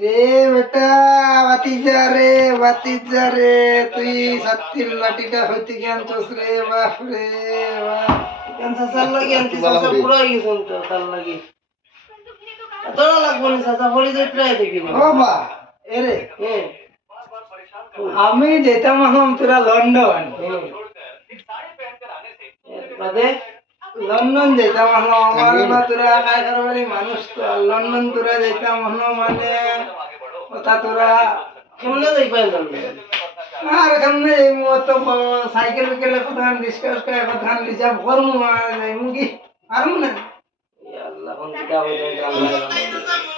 রে বেটা বাতিজা রে বাতিজা রে তুই সত্যি লাঠিটা হইতে কি আনতস রে বাপ রে লাগি হয়ে তো তার লাগি। তোরা লাগবো না প্রায় দেখিব এরে আমি যেতাম তোরা লন্ডন। লন্ডন যেতাম হলো আমার তোরা কাজ করবারি মানুষ তো লন্ডন তোরা যেতাম হলো মানে কথা তোরা কেমনে যাই পাইলাম আর কেমনে যাইমু তো সাইকেল বিকেল কথা ডিসকাস করে কথা রিজার্ভ করব আর যাইমু কি পারমু না? আল্লাহ কোন কিতা আল্লাহ